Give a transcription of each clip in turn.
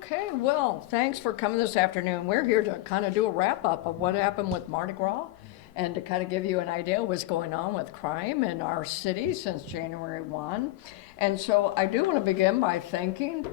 Okay, well, thanks for coming this afternoon. We're here to kind of do a wrap-up of what happened with Mardi Gras and to kind of give you an idea of what's going on with crime in our city since January 1. And so I do want to begin by thanking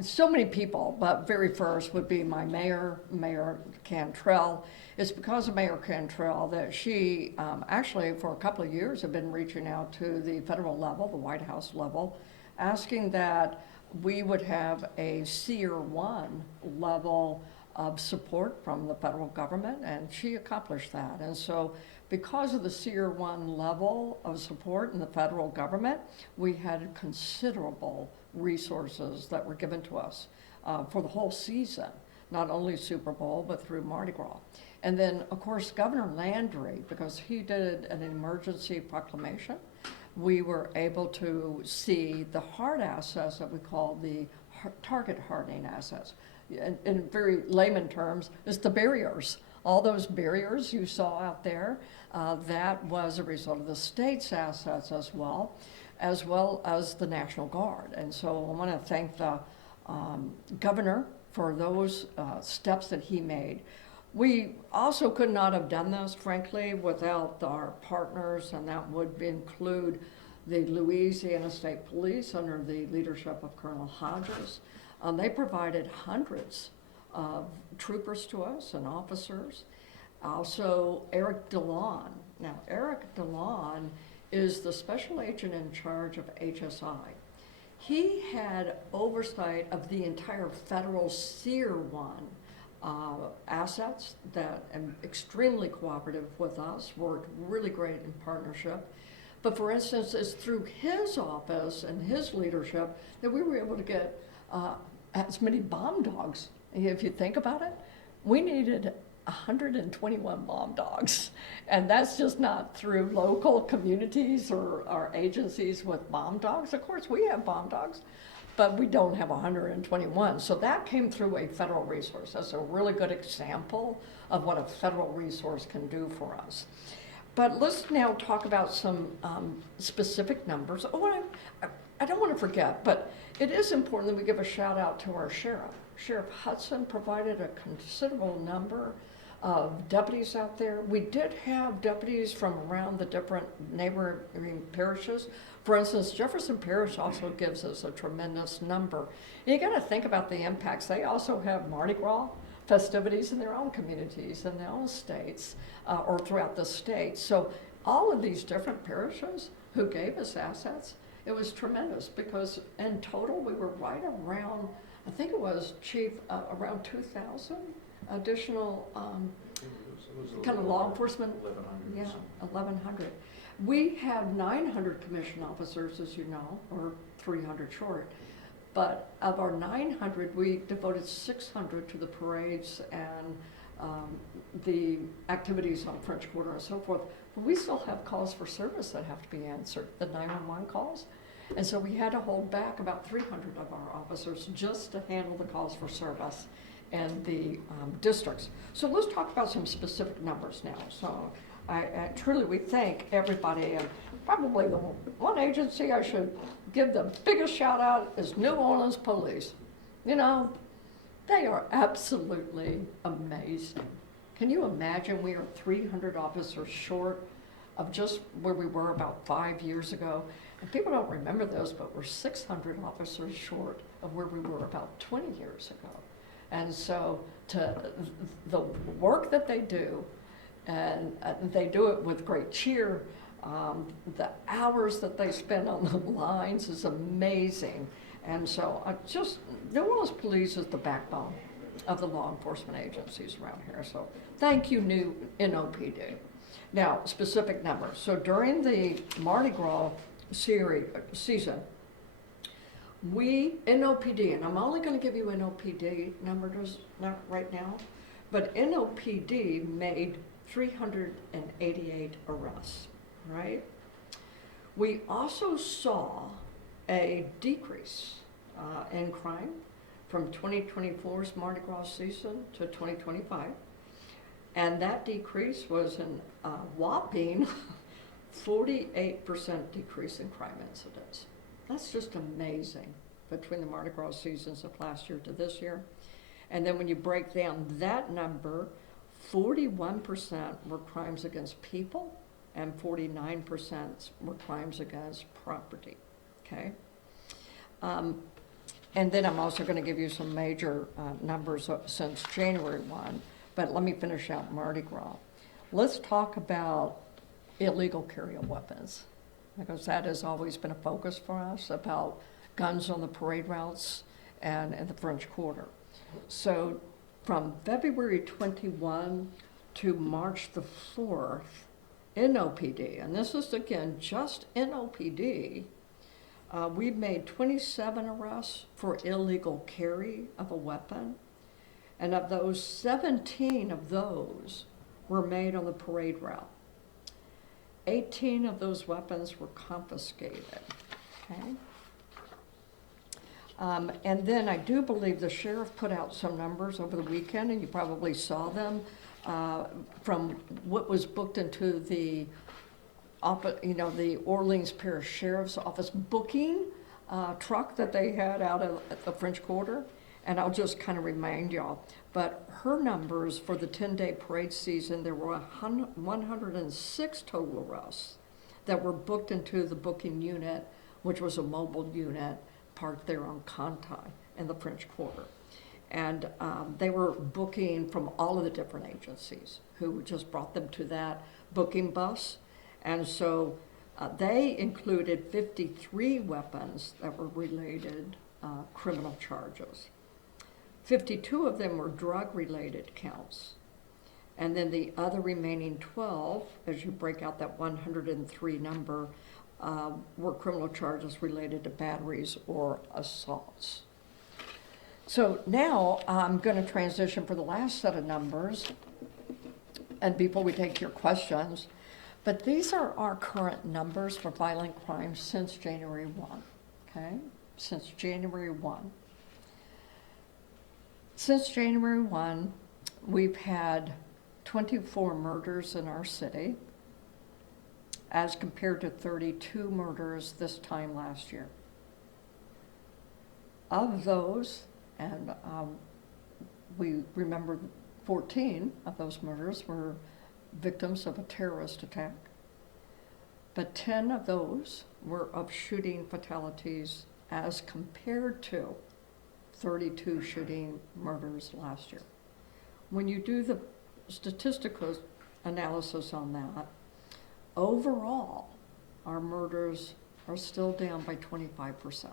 so many people, but very first would be my mayor, Mayor Cantrell. It's because of Mayor Cantrell that she actually for a couple of years have been reaching out to the federal level, the White House level, asking that we would have a Tier 1 level of support from the federal government, and she accomplished that. And so because of the Tier 1 level of support in the federal government, we had considerable resources that were given to us for the whole season, not only Super Bowl, but through Mardi Gras. And then, of course, Governor Landry, because he did an emergency proclamation, we were able to see the hard assets that we call the target hardening assets. In very layman terms, it's the barriers. All those barriers you saw out there, that was a result of the state's assets as well as the National Guard. And so I want to thank the governor for those steps that he made. We also could not have done this, frankly, without our partners, and that would include the Louisiana State Police under the leadership of Colonel Hodges. They provided hundreds of troopers to us and officers. Also, Eric DeLon. Now, Eric DeLon is the special agent in charge of HSI. He had oversight of the entire federal Tier 1 assets that are extremely cooperative with us, worked really great in partnership. But for instance, it's through his office and his leadership that we were able to get as many bomb dogs. If you think about it, we needed 121 bomb dogs. And that's just not through local communities or our agencies with bomb dogs. Of course, we have bomb dogs, but we don't have 121. So that came through a federal resource. That's a really good example of what a federal resource can do for us. But let's now talk about some specific numbers. Oh, I don't want to forget, but it is important that we give a shout out to our sheriff. Sheriff Hudson provided a considerable number of deputies out there. We did have deputies from around the different neighboring parishes. For instance, Jefferson Parish also gives us a tremendous number. And you got to think about the impacts. They also have Mardi Gras festivities in their own communities, in their own states, or throughout the state. So all of these different parishes who gave us assets, it was tremendous because in total we were right around, I think it was, Chief, around 2,000 additional kind of law enforcement. 1,100. Yeah, 1,100. We have 900 commissioned officers, as you know, or 300 short. But of our 900, we devoted 600 to the parades and the activities on French Quarter and so forth. But we still have calls for service that have to be answered, the 911 calls. And so we had to hold back about 300 of our officers just to handle the calls for service and the districts. So let's talk about some specific numbers now. So I truly, we thank everybody, and probably the one agency I should give the biggest shout out is New Orleans Police. You know, they are absolutely amazing. Can you imagine we are 300 officers short of just where we were about 5 years ago? And people don't remember this, but we're 600 officers short of where we were about 20 years ago. And so to the work that they do, and they do it with great cheer. The hours that they spend on the lines is amazing. And so New Orleans Police is the backbone of the law enforcement agencies around here. So thank you, new NOPD. Now, specific numbers. So during the Mardi Gras season, we, NOPD, and I'm only going to give you NOPD numbers not right now, but NOPD made 388 arrests, right? We also saw a decrease in crime from 2024's Mardi Gras season to 2025. And that decrease was a whopping 48% decrease in crime incidents. That's just amazing between the Mardi Gras seasons of last year to this year. And then when you break down that number, 41% were crimes against people and 49% were crimes against property, okay? And then I'm also going to give you some major numbers since January 1, but let me finish out Mardi Gras. Let's talk about illegal carry of weapons, because that has always been a focus for us, about guns on the parade routes and the French Quarter. So from February 21 to March the 4th, NOPD, and this is again just NOPD, we've made 27 arrests for illegal carry of a weapon, and of those, 17 of those were made on the parade route. 18 of those weapons were confiscated, okay? And then I do believe the sheriff put out some numbers over the weekend, and you probably saw them, from what was booked into the the Orleans Parish Sheriff's Office booking truck that they had out at the French Quarter. And I'll just kind of remind y'all, but her numbers for the 10-day parade season, there were 106 total arrests that were booked into the booking unit, which was a mobile unit parked there on Conti in the French Quarter. And they were booking from all of the different agencies who just brought them to that booking bus. And so they included 53 weapons that were related criminal charges. 52 of them were drug-related counts. And then the other remaining 12, as you break out that 103 number, were criminal charges related to batteries or assaults. So now I'm going to transition for the last set of numbers, and before we take your questions, but these are our current numbers for violent crimes since January 1, okay? Since January 1. Since January 1, we've had 24 murders in our city, as compared to 32 murders this time last year. Of those, and we remember 14 of those murders were victims of a terrorist attack, but 10 of those were of shooting fatalities as compared to 32 shooting murders last year. When you do the statistical analysis on that, overall, our murders are still down by 25%.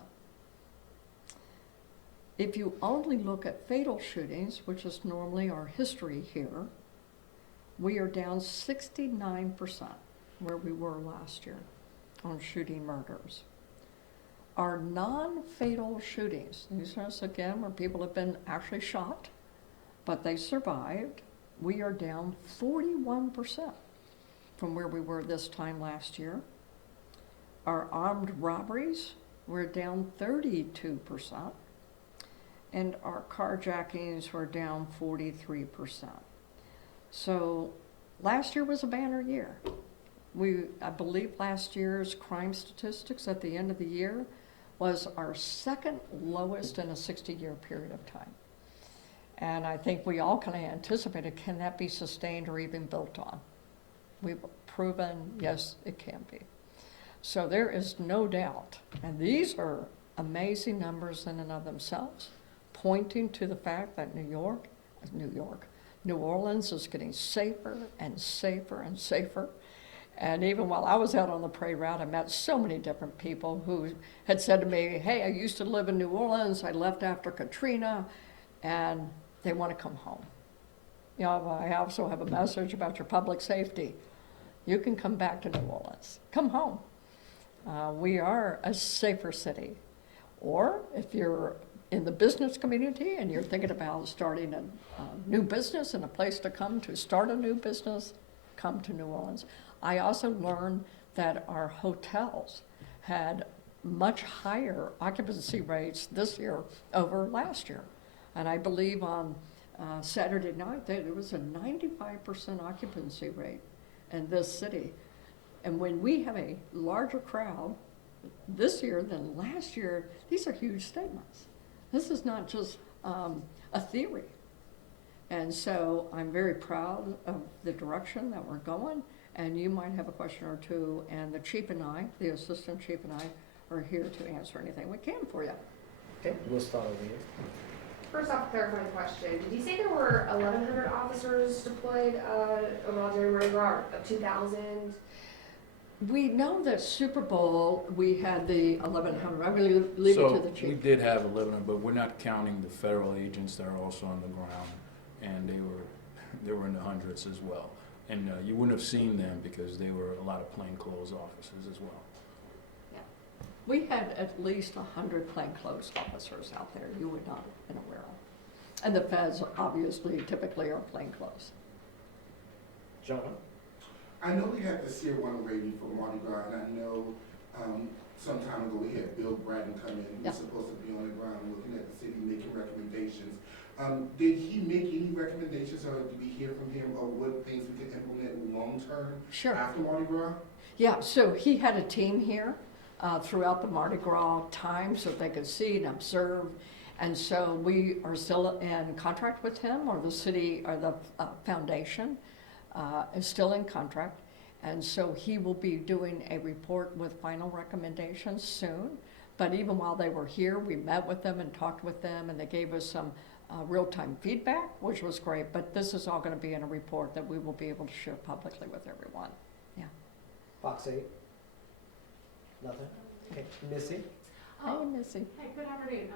If you only look at fatal shootings, which is normally our history here, we are down 69% where we were last year on shooting murders. Our non-fatal shootings, these are again where people have been actually shot, but they survived, we are down 41% from where we were this time last year. Our armed robberies were down 32%, and our carjackings were down 43%. So last year was a banner year. I believe last year's crime statistics at the end of the year was our second lowest in a 60-year period of time. And I think we all kind of anticipated, can that be sustained or even built on? We've proven, yes, it can be. So there is no doubt, and these are amazing numbers in and of themselves, pointing to the fact that New Orleans is getting safer and safer and safer. And even while I was out on the parade route, I met so many different people who had said to me, hey, I used to live in New Orleans, I left after Katrina, and they want to come home. You know, I also have a message about your public safety. You can come back to New Orleans. Come home. We are a safer city. Or if you're in the business community and you're thinking about starting a new business and a place to come to start a new business, come to New Orleans. I also learned that our hotels had much higher occupancy rates this year over last year. And I believe on Saturday night that it was a 95% occupancy rate in this city. And when we have a larger crowd this year than last year, these are huge statements. This is not just a theory. And so I'm very proud of the direction that we're going, and you might have a question or two, and the chief and I, the assistant chief and I, are here to answer anything we can for you. Okay, we'll start over here. First off, clarifying question. Did you say there were 1,100 officers deployed overall during Mardi Gras, or 2,000? We know that Super Bowl, we had the 1,100. I will leave it to the So we chief. did have 11, but we're not counting the federal agents that are also on the ground, and they were in the hundreds as well. And you wouldn't have seen them because they were a lot of plainclothes officers as well. We had at least 100 plainclothes officers out there you would not have been aware of. And the feds obviously typically are plainclothes. John? I know we had the Sear 180 for Mardi Gras, and I know some time ago we had Bill Bratton come in. He was supposed to be on the ground looking at the city, making recommendations. Did he make any recommendations, or did we hear from him of what things we could implement long-term Sure. after Mardi Gras? Yeah, so he had a team here throughout the Mardi Gras time so they could see and observe. And so we are still in contract with him, or the city, or the foundation is still in contract. And so he will be doing a report with final recommendations soon. But even while they were here, we met with them and talked with them, and they gave us some real-time feedback, which was great. But this is all going to be in a report that we will be able to share publicly with everyone. Yeah. Fox 8? Nothing? Okay, Missy? Hey, Missy. Hey, good afternoon.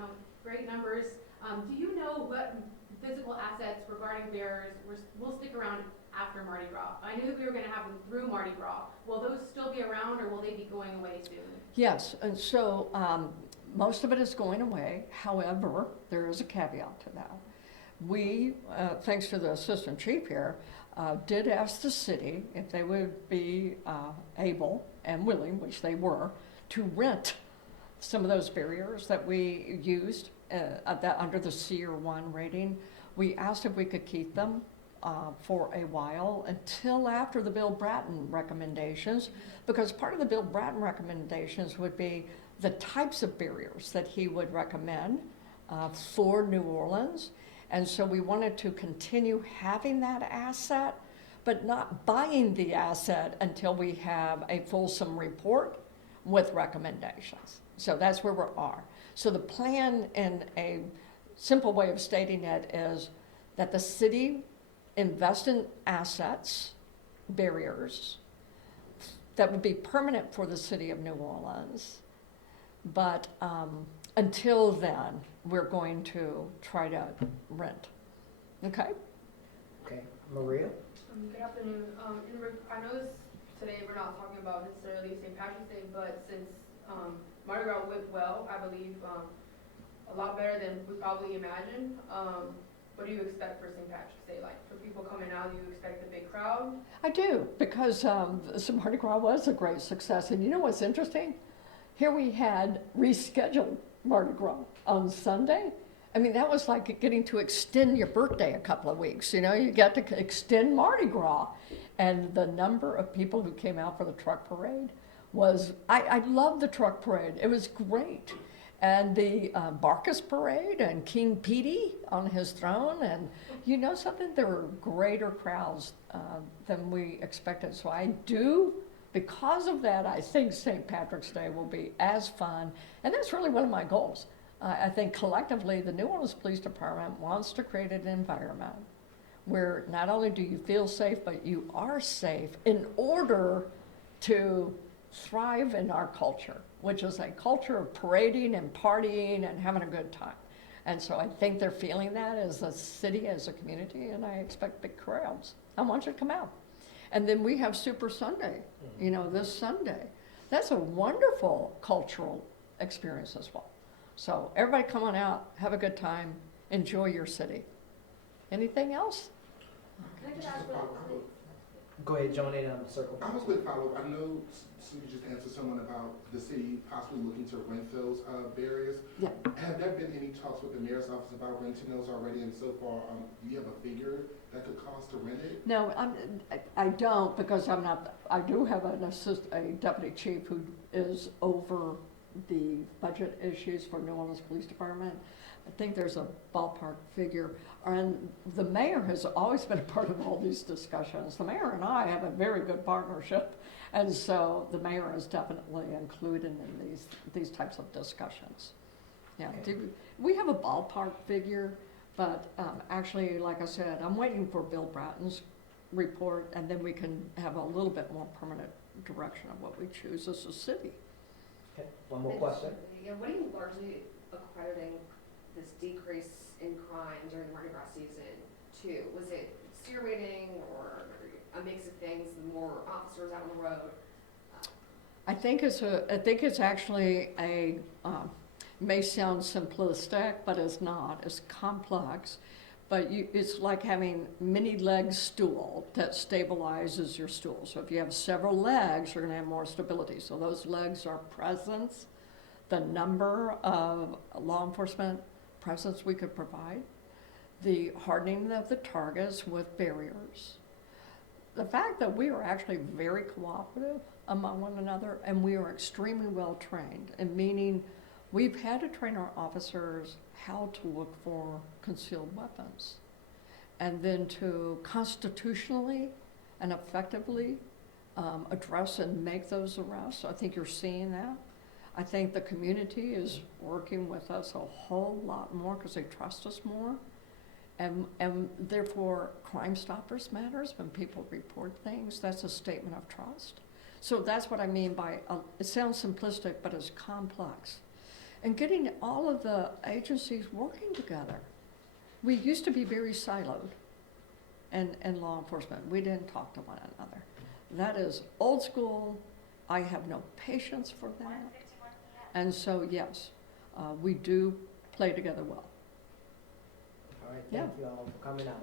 Great numbers. Do you know what physical assets regarding bearers will stick around after Mardi Gras? I knew that we were going to have them through Mardi Gras. Will those still be around, or will they be going away soon? Yes, and so most of it is going away. However, there is a caveat to that. We, thanks to the assistant chief here, did ask the city if they would be able and willing, which they were, to rent some of those barriers that we used under the Sear 1 rating. We asked if we could keep them for a while until after the Bill Bratton recommendations, because part of the Bill Bratton recommendations would be the types of barriers that he would recommend for New Orleans. And so we wanted to continue having that asset, but not buying the asset until we have a fulsome report with recommendations. So that's where we are. So the plan, in a simple way of stating it, is that the city invest in assets, barriers, that would be permanent for the city of New Orleans. But until then, we're going to try to rent. Okay? Okay, Maria? Good afternoon. I know today we're not talking about necessarily St. Patrick's Day, but since Mardi Gras went well, I believe a lot better than we probably imagined. What do you expect for St. Patrick's Day? Like, for people coming out, do you expect a big crowd? I do, because Mardi Gras was a great success. And you know what's interesting? Here we had rescheduled Mardi Gras on Sunday. I mean, that was like getting to extend your birthday a couple of weeks. You know, you got to extend Mardi Gras. And the number of people who came out for the truck parade was, I loved the truck parade. It was great. And the Barcus parade and King Petey on his throne. And you know something? There were greater crowds than we expected. So I do, because of that, I think St. Patrick's Day will be as fun. And that's really one of my goals. I think collectively, the New Orleans Police Department wants to create an environment where not only do you feel safe, but you are safe in order to thrive in our culture, which is a culture of parading and partying and having a good time. And so I think they're feeling that as a city, as a community, and I expect big crowds. I want you to come out. And then we have Super Sunday, you know, this Sunday. That's a wonderful cultural experience as well. So everybody come on out, have a good time, enjoy your city. Anything else? Can I just ask Go ahead, Joan, and circle. I was going to follow up. I know Sue just answered someone about the city possibly looking to rent those barriers. Yeah. Have there been any talks with the mayor's office about renting those already? And so far, do you have a figure that could cost to rent it? No, I don't, because I'm not, I do have a deputy chief who is over the budget issues for New Orleans Police Department. I think there's a ballpark figure, and the mayor has always been a part of all these discussions. The mayor and I have a very good partnership, and so the mayor is definitely included in these types of discussions. Yeah, we have a ballpark figure, but actually, like I said, I'm waiting for Bill Bratton's report, and then we can have a little bit more permanent direction of what we choose as a city. Okay, one more question. Yeah, what are you largely accrediting this decrease in crime during the Mardi Gras season to? Was it steer rating or a mix of things, more officers out on the road? I think it's actually a, may sound simplistic, but it's not. It's complex, but it's like having many leg stool that stabilizes your stool. So if you have several legs, you're gonna have more stability. So those legs are presence, the number of law enforcement presence we could provide, the hardening of the targets with barriers, the fact that we are actually very cooperative among one another, and we are extremely well trained, and meaning we've had to train our officers how to look for concealed weapons, and then to constitutionally and effectively address and make those arrests. I think you're seeing that. I think the community is working with us a whole lot more because they trust us more. And therefore, Crime Stoppers matters. When people report things, that's a statement of trust. So that's what I mean by, it sounds simplistic, but it's complex. And getting all of the agencies working together. We used to be very siloed in law enforcement. We didn't talk to one another. That is old school. I have no patience for that. And so, yes, we do play together well. All right, Yeah. thank you all for coming out.